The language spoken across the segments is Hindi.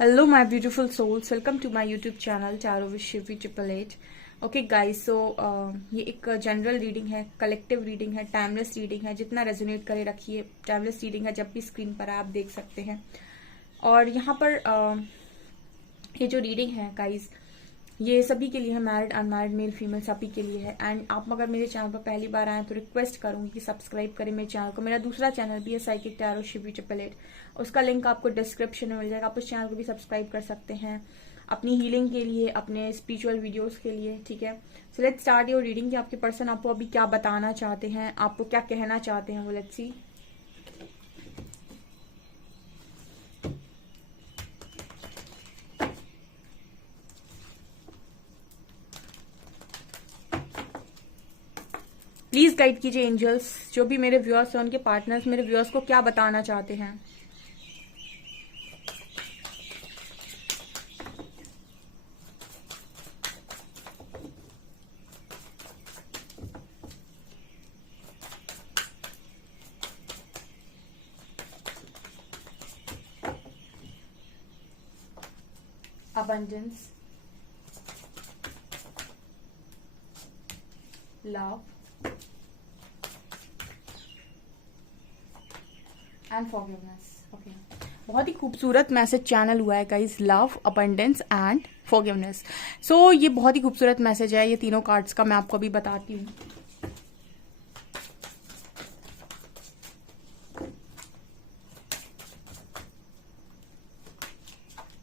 Hello, my beautiful souls. Welcome to my YouTube channel Tarot with Shivi 888. Okay guys, so ये एक जनरल रीडिंग है, कलेक्टिव रीडिंग है, टाइमलेस रीडिंग है. जितना रेजोनेट करे रखिए. टाइमलेस रीडिंग है, जब भी स्क्रीन पर आप देख सकते हैं. और यहाँ पर ये जो रीडिंग है गाइस, ये सभी के लिए है. मैरिड, अनमैरिड, मेल, फीमेल सभी के लिए है. एंड आप अगर मेरे चैनल पर पहली बार आए तो रिक्वेस्ट करूंगी कि सब्सक्राइब करें मेरे चैनल को. मेरा दूसरा चैनल भी है साइकिक टैरो शिवी 888. उसका लिंक आपको डिस्क्रिप्शन में मिल जाएगा. आप उस चैनल को भी सब्सक्राइब कर सकते हैं अपनी हीलिंग के लिए, अपने स्पिरिचुअल वीडियोस के लिए. ठीक है, so let's start your reading कि आपके पर्सन आपको अभी क्या बताना चाहते हैं, आपको क्या कहना चाहते हैं. वो लेट्स सी. प्लीज गाइड कीजिए एंजल्स, जो भी मेरे व्यूअर्स हैं उनके पार्टनर्स मेरे व्यूअर्स को क्या बताना चाहते हैं. abundance, love and forgiveness. Okay, बहुत ही खूबसूरत मैसेज चैनल हुआ है guys. Love, abundance and forgiveness. So ये बहुत ही खूबसूरत मैसेज है. ये तीनों कार्ड्स का मैं आपको अभी बताती हूँ.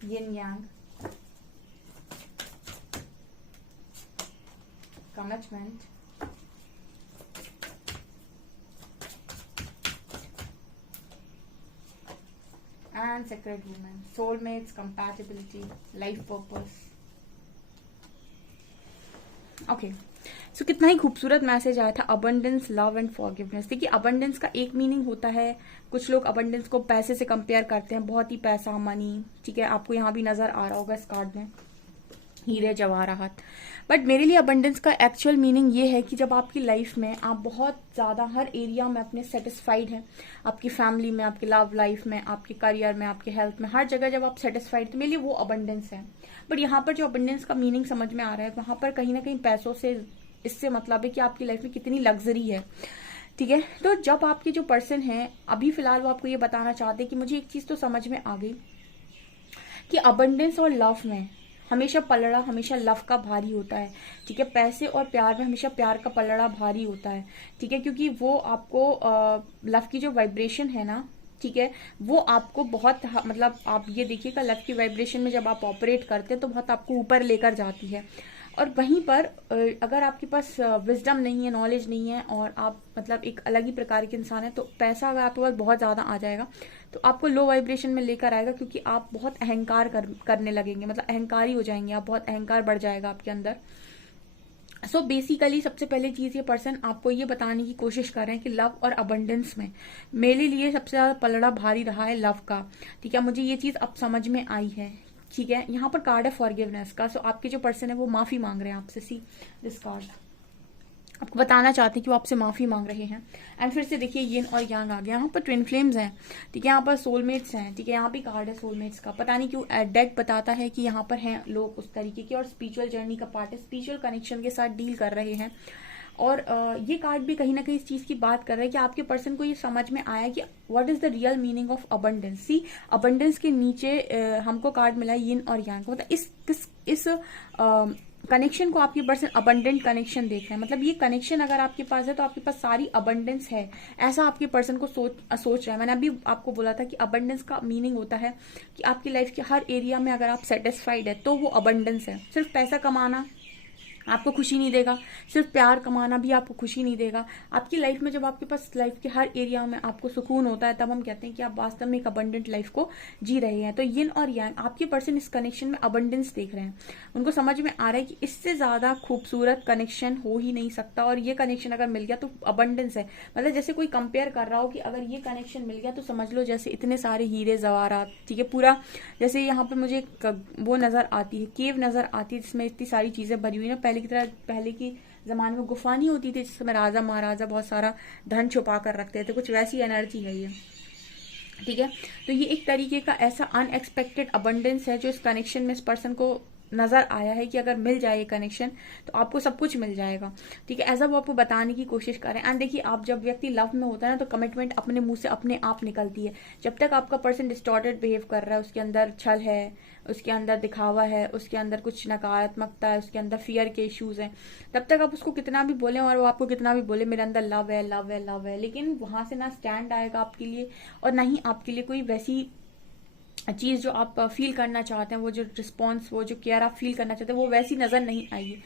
Yin yang, commitment, and sacred woman, soulmates, compatibility, life purpose. Okay, so कितना ही खूबसूरत मैसेज आया था. Abundance, love and forgiveness. देखिए, अबंडेंस का एक मीनिंग होता है, कुछ लोग अबंडेंस को पैसे से कंपेयर करते हैं, बहुत ही पैसा, मनी. ठीक है, आपको यहाँ भी नजर आ रहा होगा इस कार्ड में हीरे जवाहरात. बट मेरे लिए अबंडेंस का एक्चुअल मीनिंग ये है कि जब आपकी लाइफ में आप बहुत ज्यादा हर एरिया में अपने सेटिस्फाइड हैं, आपकी फैमिली में, आपकी लव लाइफ में, आपके करियर में, आपके हेल्थ में, हर जगह जब आप सेटिस्फाइड, तो मेरे लिए वो अबंडेंस है. बट यहाँ पर जो अबंडेंस का मीनिंग समझ में आ रहा है, वहां पर कहीं ना कहीं पैसों से इससे मतलब है कि आपकी लाइफ में कितनी लग्जरी है. ठीक है, तो जब आपके जो पर्सन है अभी फिलहाल वो आपको ये बताना चाहते हैं कि मुझे एक चीज तो समझ में आ गई कि अबंडेंस और लव में हमेशा पलड़ा, हमेशा लव का भारी होता है. ठीक है, पैसे और प्यार में हमेशा प्यार का पलड़ा भारी होता है. ठीक है, क्योंकि वो आपको लव की जो वाइब्रेशन है ना, ठीक है, वो आपको बहुत मतलब आप ये देखिएगा, लव की वाइब्रेशन में जब आप ऑपरेट करते हैं तो बहुत आपको ऊपर लेकर जाती है. और वहीं पर अगर आपके पास विजडम नहीं है, नॉलेज नहीं है, और आप मतलब एक अलग ही प्रकार के इंसान है, तो पैसा अगर आपके पास बहुत ज्यादा आ जाएगा तो आपको लो वाइब्रेशन में लेकर आएगा, क्योंकि आप बहुत अहंकार करने लगेंगे, मतलब अहंकारी हो जाएंगे आप, बहुत अहंकार बढ़ जाएगा आपके अंदर. सो बेसिकली सबसे पहले चीज, ये पर्सन आपको ये बताने की कोशिश कर रहे हैं कि लव और अबंडेंस में मेरे लिए सबसे ज्यादा पलड़ा भारी रहा है लव का. ठीक है, मुझे ये चीज अब समझ में आई है. ठीक है, यहाँ पर कार्ड है फॉरगिवनेस का. सो आपके जो पर्सन है वो माफी मांग रहे हैं आपसे. सी दिस कार्ड आपको बताना चाहते हैं कि वो आपसे माफी मांग रहे हैं. एंड फिर से देखिए, यिन और यांग आ गया. यहाँ पर ट्विन फ्लेम्स हैं. ठीक है, यहाँ पर सोलमेट्स हैं. ठीक है, यहाँ भी कार्ड है सोलमेट्स का. पता नहीं क्यों डेक बताता है कि यहाँ पर हैं लोग उस तरीके के, और स्पिरिचुअल जर्नी का पार्ट है, स्पिरिचुअल कनेक्शन के साथ डील कर रहे हैं. और ये कार्ड भी कहीं ना कहीं इस चीज की बात कर रहा है कि आपके पर्सन को ये समझ में आया कि what is the real meaning of abundance. See, abundance के नीचे हमको कार्ड मिला है यिन और यांग. मतलब इस कनेक्शन को आपके पर्सन अबंडेंट कनेक्शन देख रहे हैं. मतलब ये कनेक्शन अगर आपके पास है तो आपके पास सारी अबंडेंस है, ऐसा आपके पर्सन को सोच रहा है. मैंने अभी आपको बोला था कि अबंडेंस का मीनिंग होता है कि आपकी लाइफ के हर एरिया में अगर आप सेटिस्फाइड है तो वो अबंडेंस है. सिर्फ पैसा कमाना आपको खुशी नहीं देगा, सिर्फ प्यार कमाना भी आपको खुशी नहीं देगा. आपकी लाइफ में जब आपके पास लाइफ के हर एरिया में आपको सुकून होता है, तब हम कहते हैं कि आप वास्तव में एक अबंडेंट लाइफ को जी रहे हैं. तो यिन और यांग, आपके पर्सन इस कनेक्शन में अबंडेंस देख रहे हैं. उनको समझ में आ रहा है कि इससे ज्यादा खूबसूरत कनेक्शन हो ही नहीं सकता, और ये कनेक्शन अगर मिल गया तो अबंडेंस है. मतलब जैसे कोई कंपेयर कर रहा हो कि अगर ये कनेक्शन मिल गया तो समझ लो जैसे इतने सारे हीरे जवाहरात. ठीक है, पूरा जैसे यहाँ पे मुझे वो नजर आती है, केव नजर आती है जिसमें इतनी सारी चीजें भरी हुई है. पहले की तरह, पहले की जमाने में गुफा नहीं होती थी जिसमें राजा महाराजा बहुत सारा धन छुपा कर रखते थे, कुछ वैसी एनर्जी है ये. ठीक है। तो ये एक तरीके का ऐसा अनएक्सपेक्टेड अबंडेंस है जो इस कनेक्शन में इस पर्सन को नजर आया है कि अगर मिल जाए ये कनेक्शन तो आपको सब कुछ मिल जाएगा। ठीक है, ऐसा वो आपको बताने की कोशिश करें। एंड देखिए, आप जब व्यक्ति लव में होता है ना तो कमिटमेंट अपने मुंह से अपने आप निकलती है। जब तक आपका पर्सन डिस्टॉर्टेड बिहेव कर रहा है, उसके अंदर छल है, उसके अंदर दिखावा है, उसके अंदर कुछ नकारात्मकता है, उसके अंदर फियर के इश्यूज हैं, तब तक आप उसको कितना भी बोले और वो आपको कितना भी बोले मेरे अंदर लव है लव है लव है, लेकिन वहां से ना स्टैंड आएगा आपके लिए और ना ही आपके लिए कोई वैसी चीज जो आप फील करना चाहते हैं, वो जो रिस्पॉन्स, वो जो केयर आप फील करना चाहते हैं, वो वैसी नजर नहीं आएगी।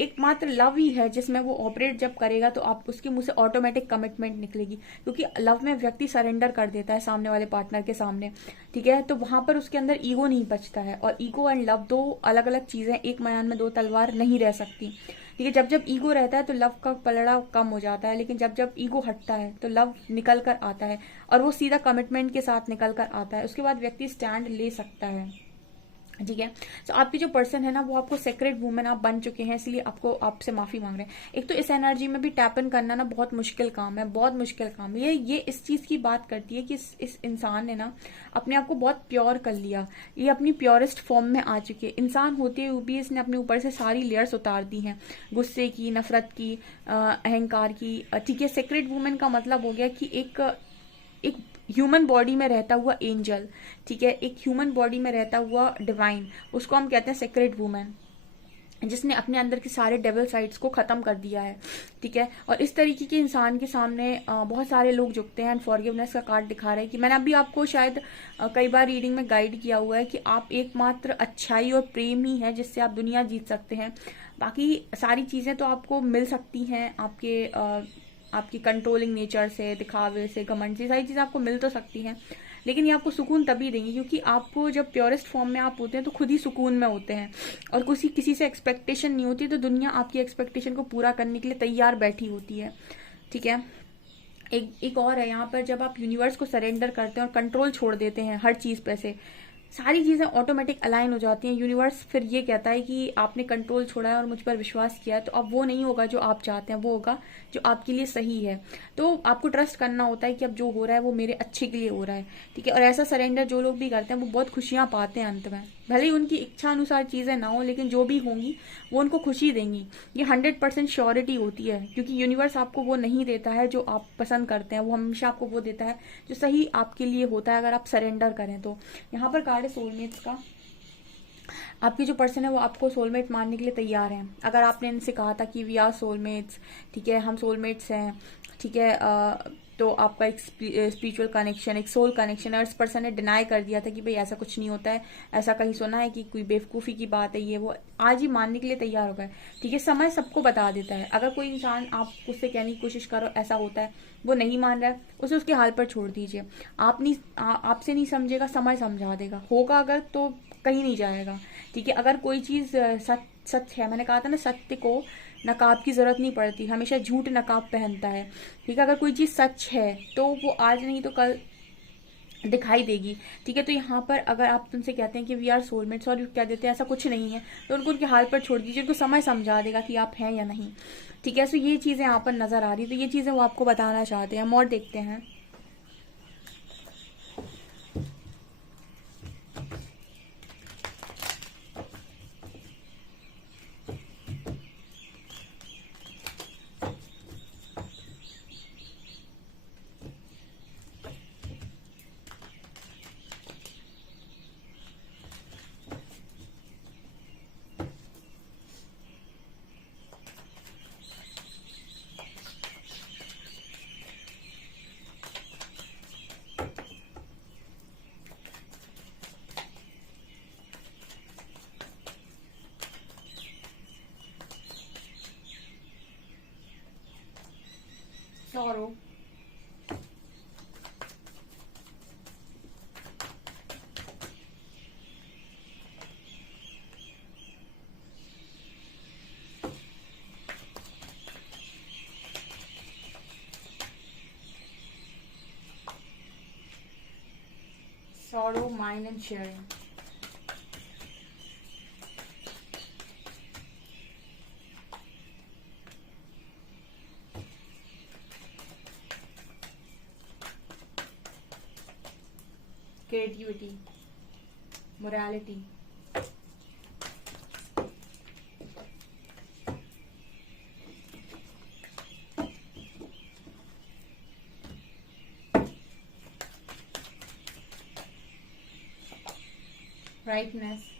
एकमात्र लव ही है जिसमें वो ऑपरेट जब करेगा तो आप उसके मुंह से ऑटोमेटिक कमिटमेंट निकलेगी, क्योंकि लव में व्यक्ति सरेंडर कर देता है सामने वाले पार्टनर के सामने। ठीक है, तो वहां पर उसके अंदर ईगो नहीं बचता है, और ईगो एंड लव दो अलग अलग चीजें, एक म्यान में दो तलवार नहीं रह सकती। ठीक है, जब जब ईगो रहता है तो लव का पलड़ा कम हो जाता है, लेकिन जब जब ईगो हटता है तो लव निकल कर आता है और वो सीधा कमिटमेंट के साथ निकल कर आता है। उसके बाद व्यक्ति स्टैंड ले सकता है। ठीक है, तो आपकी जो पर्सन है ना वो आपको सेक्रेट वुमेन आप बन चुके हैं, इसलिए आपको आपसे माफी मांग रहे हैं। एक तो इस एनर्जी में भी टैप इन करना ना बहुत मुश्किल काम है, बहुत मुश्किल काम है। ये इस चीज की बात करती है कि इस इंसान ने ना अपने आप को बहुत प्योर कर लिया, ये अपनी प्योरेस्ट फॉर्म में आ चुके हैं। इंसान होते हुए भी इसने अपने ऊपर से सारी लेयर्स उतार दी हैं, गुस्से की, नफरत की, अहंकार की। ठीक है, सेक्रेट वुमेन का मतलब हो गया कि एक ह्यूमन बॉडी में रहता हुआ एंजल। ठीक है, एक ह्यूमन बॉडी में रहता हुआ डिवाइन, उसको हम कहते हैं सेक्रेट वुमेन, जिसने अपने अंदर के सारे डेविल साइड्स को खत्म कर दिया है। ठीक है, और इस तरीके के इंसान के सामने बहुत सारे लोग झुकते हैं एंड फॉरगिवनेस का कार्ड दिखा रहे हैं कि मैंने अभी आपको शायद कई बार रीडिंग में गाइड किया हुआ है कि आप एकमात्र अच्छाई और प्रेम ही है जिससे आप दुनिया जीत सकते हैं। बाकी सारी चीजें तो आपको मिल सकती हैं आपकी कंट्रोलिंग नेचर से, दिखावे से, घमंड से, सारी चीजें आपको मिल तो सकती हैं, लेकिन ये आपको सुकून तभी देंगी क्योंकि आपको जब प्योरेस्ट फॉर्म में आप होते हैं तो खुद ही सुकून में होते हैं और किसी से एक्सपेक्टेशन नहीं होती, तो दुनिया आपकी एक्सपेक्टेशन को पूरा करने के लिए तैयार बैठी होती है। ठीक है, एक और है यहाँ पर, जब आप यूनिवर्स को सरेंडर करते हैं और कंट्रोल छोड़ देते हैं हर चीज पे से, सारी चीजें ऑटोमेटिक अलाइन हो जाती हैं। यूनिवर्स फिर ये कहता है कि आपने कंट्रोल छोड़ा है और मुझ पर विश्वास किया है, तो अब वो नहीं होगा जो आप चाहते हैं, वो होगा जो आपके लिए सही है। तो आपको ट्रस्ट करना होता है कि अब जो हो रहा है वो मेरे अच्छे के लिए हो रहा है। ठीक है, और ऐसा सरेंडर जो लोग भी करते हैं वो बहुत खुशियां पाते हैं अंत में, भले ही उनकी इच्छा अनुसार चीजें ना हो, लेकिन जो भी होंगी वो उनको खुशी देंगी। ये 100% श्योरिटी होती है, क्योंकि यूनिवर्स आपको वो नहीं देता है जो आप पसंद करते हैं, वो हमेशा आपको वो देता है जो सही आपके लिए होता है, अगर आप सरेंडर करें तो। यहाँ पर कार्ड है सोलमेट्स का। आपकी जो पर्सन है वो आपको सोलमेट मानने के लिए तैयार है। अगर आपने इनसे कहा था कि वी आर सोलमेट्स, ठीक है, हम सोलमेट्स हैं, ठीक है, तो आपका एक स्पिरिचुअल कनेक्शन, एक सोल कनेक्शन है, और इस पर्सन ने डिनाई कर दिया था कि भाई ऐसा कुछ नहीं होता है, ऐसा कहीं सुना है कि कोई बेवकूफ़ी की बात है, ये वो, आज ही मानने के लिए तैयार हो गए। ठीक है, समय सबको बता देता है। अगर कोई इंसान आप उससे कहने की कोशिश करो ऐसा होता है, वो नहीं मान रहा है, उसे उसके हाल पर छोड़ दीजिए। आपसे नहीं समझेगा, समय समझा देगा, होगा अगर तो कहीं नहीं जाएगा। ठीक है, अगर कोई चीज सच है, मैंने कहा था ना, सत्य को नकाब की जरूरत नहीं पड़ती, हमेशा झूठ नकाब पहनता है। ठीक है, अगर कोई चीज सच है तो वो आज नहीं तो कल दिखाई देगी। ठीक है, तो यहाँ पर अगर आप तुमसे कहते हैं कि वी आर सोलमेट्स और कह देते हैं ऐसा कुछ नहीं है, तो उनको उनके हाल पर छोड़ दीजिए, उनको समय समझा देगा कि आप हैं या नहीं। ठीक है, तो ये चीजें यहाँ पर नजर आ रही, तो ये चीजें वो आपको बताना चाहते हैं। हम और देखते हैं। Sorrow, sorrow, mind and sharing. Creativity, morality, rightness,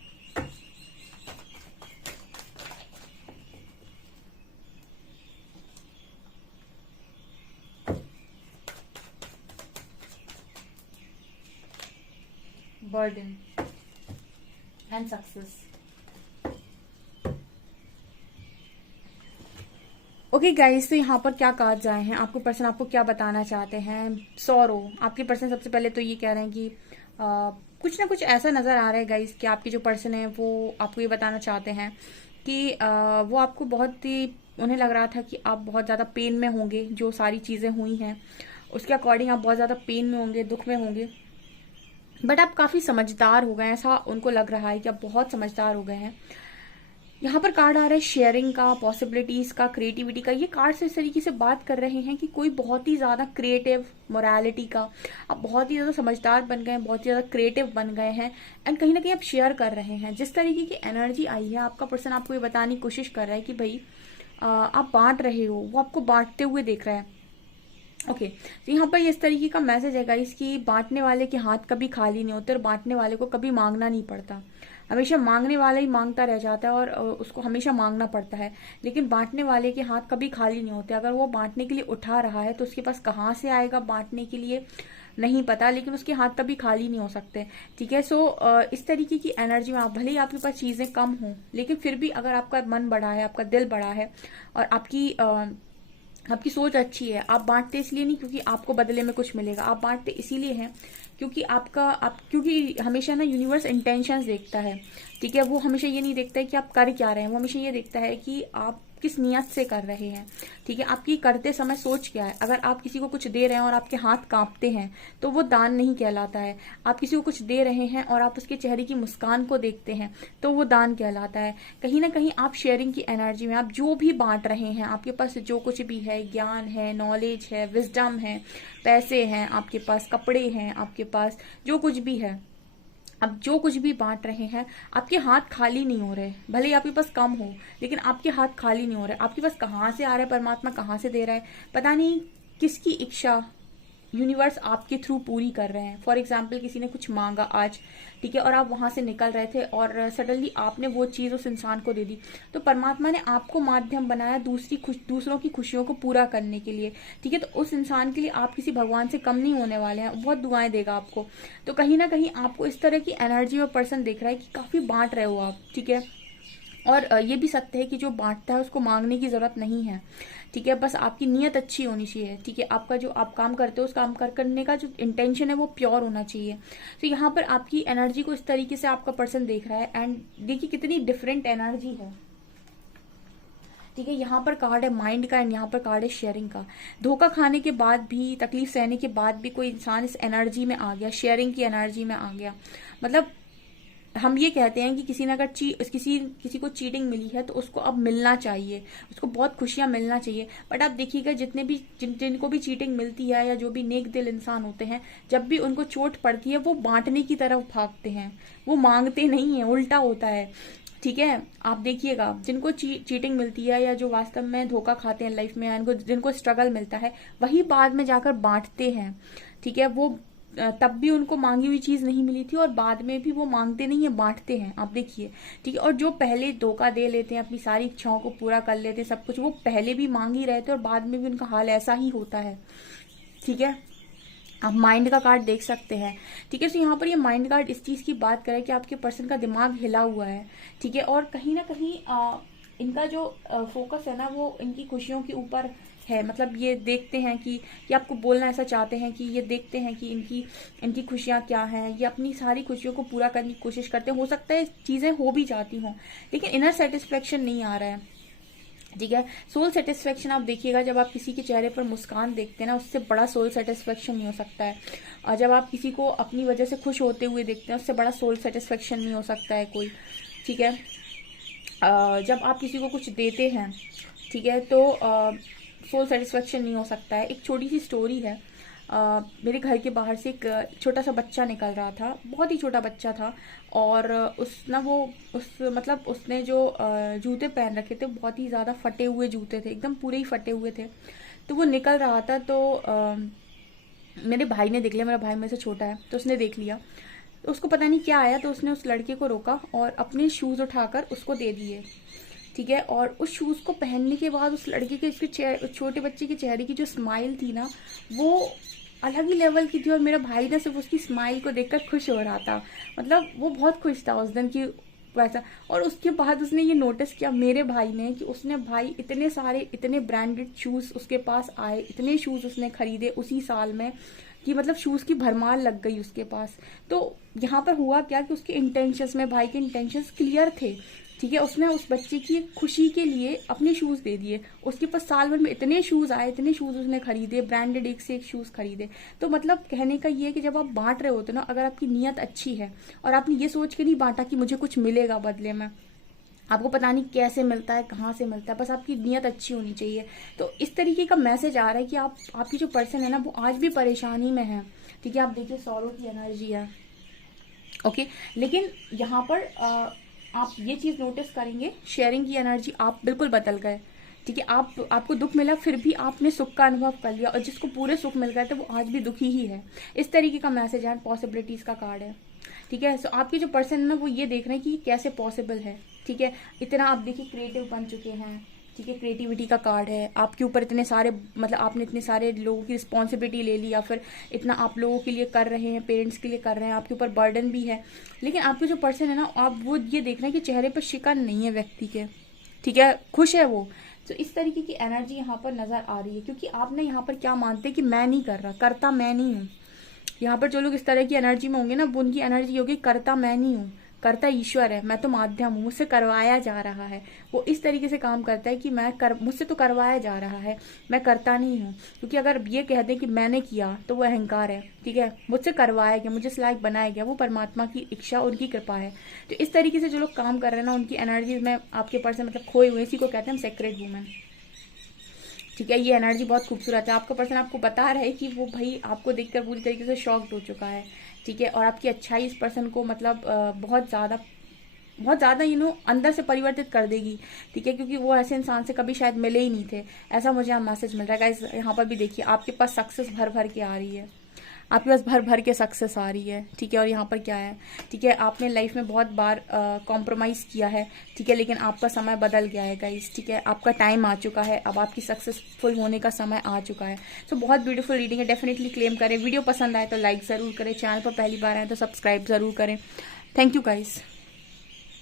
burden and success. Okay guys, तो यहाँ पर क्या कार्ड्स आए हैं, आपको पर्सन आपको क्या बताना चाहते हैं। सॉरो, आपके पर्सन सबसे पहले तो ये कह रहे हैं कि कुछ ना कुछ ऐसा नजर आ रहा है गाइस कि आपके जो पर्सन है वो आपको ये बताना चाहते हैं कि वो आपको बहुत ही, उन्हें लग रहा था कि आप बहुत ज्यादा पेन में होंगे, जो सारी चीजें हुई हैं उसके अकॉर्डिंग आप बहुत ज्यादा पेन में होंगे, दुख में होंगे, बट आप काफी समझदार हो गए, ऐसा उनको लग रहा है कि आप बहुत समझदार हो गए हैं। यहाँ पर कार्ड आ रहा है शेयरिंग का, पॉसिबिलिटीज का, क्रिएटिविटी का। ये कार्ड से इस तरीके से बात कर रहे हैं कि कोई बहुत ही ज्यादा क्रिएटिव, मोरालिटी का, आप बहुत ही ज्यादा समझदार बन गए हैं, बहुत ही ज्यादा क्रिएटिव बन गए हैं, एंड कहीं ना कहीं आप शेयर कर रहे हैं। जिस तरीके की एनर्जी आई है, आपका पर्सन आपको ये बताने की कोशिश कर रहा है कि भाई आप बांट रहे हो, वो आपको बांटते हुए देख रहा है। ओके, तो यहाँ पर इस तरीके का मैसेज है गाइस कि बांटने वाले के हाथ कभी खाली नहीं होते और बांटने वाले को कभी मांगना नहीं पड़ता। हमेशा मांगने वाला ही मांगता रह जाता है और उसको हमेशा मांगना पड़ता है, लेकिन बांटने वाले के हाथ कभी खाली नहीं होते। अगर वो बांटने के लिए उठा रहा है तो उसके पास कहाँ से आएगा बांटने के लिए नहीं पता, लेकिन उसके हाथ कभी खाली नहीं हो सकते। ठीक है, सो इस तरीके की एनर्जी में आप, भले ही आपके पास चीजें कम हो, लेकिन फिर भी अगर आपका मन बड़ा है, आपका दिल बड़ा है और आपकी सोच अच्छी है, आप बांटते इसलिए नहीं क्योंकि आपको बदले में कुछ मिलेगा, आप बांटते इसीलिए हैं क्योंकि क्योंकि हमेशा ना यूनिवर्स इंटेंशंस देखता है। ठीक है, वो हमेशा ये नहीं देखता है कि आप कर क्या रहे हैं, वो हमेशा ये देखता है कि आप किस नियत से कर रहे हैं। ठीक है, आपकी करते समय सोच क्या है। अगर आप किसी को कुछ दे रहे हैं और आपके हाथ कांपते हैं तो वो दान नहीं कहलाता है। आप किसी को कुछ दे रहे हैं और आप उसके चेहरे की मुस्कान को देखते हैं तो वो दान कहलाता है। कहीं ना कहीं आप शेयरिंग की एनर्जी में, आप जो भी बांट रहे हैं, आपके पास जो कुछ भी है, ज्ञान है, नॉलेज है, विजडम है, पैसे हैं, आपके पास कपड़े हैं, आपके पास जो कुछ भी है, आप जो कुछ भी बांट रहे हैं, आपके हाथ खाली नहीं हो रहे। भले ही आपके पास कम हो, लेकिन आपके हाथ खाली नहीं हो रहे। आपके पास कहाँ से आ रहा है, परमात्मा कहाँ से दे रहा है, पता नहीं किसकी इच्छा यूनिवर्स आपके थ्रू पूरी कर रहे हैं। फॉर एग्जाम्पल, किसी ने कुछ मांगा आज, ठीक है, और आप वहां से निकल रहे थे और सडनली आपने वो चीज उस इंसान को दे दी, तो परमात्मा ने आपको माध्यम बनाया दूसरों की खुशियों को पूरा करने के लिए। ठीक है, तो उस इंसान के लिए आप किसी भगवान से कम नहीं होने वाले हैं, बहुत दुआएं देगा आपको। तो कहीं ना कहीं आपको इस तरह की एनर्जी में पर्सन देख रहा है कि काफी बांट रहे हो आप। ठीक है, और ये भी सत्य है कि जो बांटता है उसको मांगने की जरूरत नहीं है। ठीक है, बस आपकी नीयत अच्छी होनी चाहिए। ठीक है, आपका जो आप काम करते हो उस काम करने का जो इंटेंशन है वो प्योर होना चाहिए। तो यहाँ पर आपकी एनर्जी को इस तरीके से आपका पर्सन देख रहा है, एंड देखिए कितनी डिफरेंट एनर्जी है। ठीक है, यहाँ पर कार्ड है माइंड का एंड यहाँ पर कार्ड है शेयरिंग का। धोखा खाने के बाद भी, तकलीफ सहने के बाद भी कोई इंसान इस एनर्जी में आ गया, शेयरिंग की एनर्जी में आ गया। मतलब हम ये कहते हैं कि किसी ने अगर किसी को चीटिंग मिली है तो उसको अब मिलना चाहिए, उसको बहुत खुशियां मिलना चाहिए। बट आप देखिएगा, जिनको भी चीटिंग मिलती है या जो भी नेक दिल इंसान होते हैं, जब भी उनको चोट पड़ती है वो बांटने की तरफ भागते हैं, वो मांगते नहीं है, उल्टा होता है। ठीक है, आप देखिएगा जिनको चीटिंग मिलती है या जो वास्तव में धोखा खाते हैं लाइफ में, जिनको स्ट्रगल मिलता है, वही बाद में जाकर बांटते हैं। ठीक है, वो तब भी उनको मांगी हुई चीज नहीं मिली थी और बाद में भी वो मांगते नहीं है, बांटते हैं। आप देखिए, ठीक है, और जो पहले धोखा दे लेते हैं, अपनी सारी इच्छाओं को पूरा कर लेते हैं, सब कुछ, वो पहले भी मांग ही रहे थे और बाद में भी उनका हाल ऐसा ही होता है। ठीक है, आप माइंड का कार्ड देख सकते हैं। ठीक है, तो यहाँ पर ये माइंड कार्ड इस चीज की बात करे कि आपके पर्सन का दिमाग हिला हुआ है। ठीक है, और कहीं ना कहीं इनका जो फोकस है ना, वो इनकी खुशियों के ऊपर है। मतलब ये देखते हैं कि ये आपको बोलना ऐसा चाहते हैं कि ये देखते हैं कि इनकी खुशियां क्या हैं, ये अपनी सारी खुशियों को पूरा करने की कोशिश करते हैं। हो सकता है चीजें हो भी जाती हों, लेकिन इनर सेटिस्फेक्शन नहीं आ रहा है। ठीक है, सोल सेटिस्फेक्शन आप देखिएगा, जब आप किसी के चेहरे पर मुस्कान देखते हैं ना, उससे बड़ा सोल सेटिस्फेक्शन नहीं हो सकता है। और जब आप किसी को अपनी वजह से खुश होते हुए देखते हैं, उससे बड़ा सोल सेटिस्फेक्शन नहीं हो सकता है कोई। ठीक है, जब आप किसी को कुछ देते हैं, ठीक है, तो सोल सेटिस्फेक्शन नहीं हो सकता है। एक छोटी सी स्टोरी है, मेरे घर के बाहर से एक छोटा सा बच्चा निकल रहा था, बहुत ही छोटा बच्चा था। और उसने जो जूते पहन रखे थे बहुत ही ज़्यादा फटे हुए जूते थे, एकदम पूरे ही फटे हुए थे। तो वो निकल रहा था, तो मेरे भाई ने देख लिया, मेरा भाई मेरे से छोटा है, तो उसने देख लिया। तो उसको पता नहीं क्या आया, तो उसने उस लड़के को रोका और अपने शूज़ उठाकर उसको दे दिए, ठीक है। और उस शूज़ को पहनने के बाद उस लड़के के, उसके छोटे बच्चे के चेहरे की जो स्माइल थी ना, वो अलग ही लेवल की थी। और मेरा भाई ना सिर्फ उसकी स्माइल को देखकर खुश हो रहा था, मतलब वो बहुत खुश था उस दिन की वैसा। और उसके बाद उसने ये नोटिस किया मेरे भाई ने कि उसने भाई इतने सारे इतने ब्रांडेड शूज़ उसके पास आए, इतने शूज़ उसने खरीदे उसी साल में कि मतलब शूज़ की भरमार लग गई उसके पास। तो यहाँ पर हुआ क्या कि उसके इंटेंशंस में, भाई के इंटेंशंस क्लियर थे, ठीक है। उसने उस बच्चे की खुशी के लिए अपने शूज़ दे दिए। उसके पास साल भर में इतने शूज़ आए, इतने शूज़ उसने खरीदे, ब्रांडेड एक से एक शूज़ खरीदे। तो मतलब कहने का ये है कि जब आप बांट रहे होते ना, अगर आपकी नीयत अच्छी है और आपने ये सोच के नहीं बांटा कि मुझे कुछ मिलेगा बदले में, आपको पता नहीं कैसे मिलता है, कहाँ से मिलता है, बस आपकी नीयत अच्छी होनी चाहिए। तो इस तरीके का मैसेज आ रहा है कि आपकी जो पर्सन है ना, वो आज भी परेशानी में है, ठीक है। आप देखिए सौरों की एनर्जी है, ओके। लेकिन यहाँ पर आप ये चीज़ नोटिस करेंगे, शेयरिंग की एनर्जी, आप बिल्कुल बदल गए, ठीक है। आपको दुख मिला, फिर भी आपने सुख का अनुभव कर लिया, और जिसको पूरे सुख मिल गए थे वो आज भी दुखी ही है। इस तरीके का मैसेज है, पॉसिबिलिटीज़ का कार्ड है, ठीक है। सो आपके जो पर्सन है ना, वो ये देख रहे हैं कि कैसे पॉसिबल है, ठीक है। इतना आप देखिए क्रिएटिव बन चुके हैं, ठीक है। क्रिएटिविटी का कार्ड है आपके ऊपर, इतने सारे मतलब आपने इतने सारे लोगों की रिस्पॉन्सिबिलिटी ले ली, या फिर इतना आप लोगों के लिए कर रहे हैं, पेरेंट्स के लिए कर रहे हैं, आपके ऊपर बर्डन भी है। लेकिन आपके जो पर्सन है ना, आप वो ये देख रहे हैं कि चेहरे पर शिकन नहीं है व्यक्ति के, ठीक है, खुश है वो। तो इस तरीके की एनर्जी यहाँ पर नजर आ रही है, क्योंकि आपने यहाँ पर क्या मानते हैं कि मैं नहीं कर रहा, करता मैं नहीं हूँ। यहाँ पर जो लोग इस तरह की एनर्जी में होंगे ना, वो उनकी एनर्जी होगी करता मैं नहीं हूँ, करता ईश्वर है, मैं तो माध्यम हूँ, मुझसे करवाया जा रहा है। वो इस तरीके से काम करता है कि मुझसे तो करवाया जा रहा है, मैं करता नहीं हूँ। क्योंकि अगर ये कह दें कि मैंने किया तो वो अहंकार है, ठीक है। मुझसे करवाया गया, मुझे इस लायक बनाया गया, वो परमात्मा की इच्छा, उनकी कृपा है। तो इस तरीके से जो लोग काम कर रहे हैं ना, उनकी एनर्जी में आपके पर्सन मतलब खोए हुए, इसी को कहते हैं सेक्रेट वुमेन, ठीक है। ये एनर्जी बहुत खूबसूरत है। आपका पर्सन आपको बता रहा है कि वो भाई आपको देखकर पूरी तरीके से शॉक्ड हो चुका है, ठीक है। और आपकी अच्छाई इस पर्सन को मतलब बहुत ज़्यादा अंदर से परिवर्तित कर देगी, ठीक है। क्योंकि वो ऐसे इंसान से कभी शायद मिले ही नहीं थे, ऐसा मुझे यहाँ मैसेज मिल रहा है गाइस। यहाँ पर भी देखिए आपके पास सक्सेस भर भर के आ रही है, आपके पास भर भर के सक्सेस आ रही है, ठीक है। और यहाँ पर क्या है, ठीक है, आपने लाइफ में बहुत बार कॉम्प्रोमाइज़ किया है, ठीक है, लेकिन आपका समय बदल गया है गाइस, ठीक है। आपका टाइम आ चुका है, अब आपकी सक्सेसफुल होने का समय आ चुका है। तो बहुत ब्यूटीफुल रीडिंग है, डेफिनेटली क्लेम करें। वीडियो पसंद आए तो लाइक ज़रूर करें, चैनल पर पहली बार आए तो सब्सक्राइब ज़रूर करें। Thank you guys.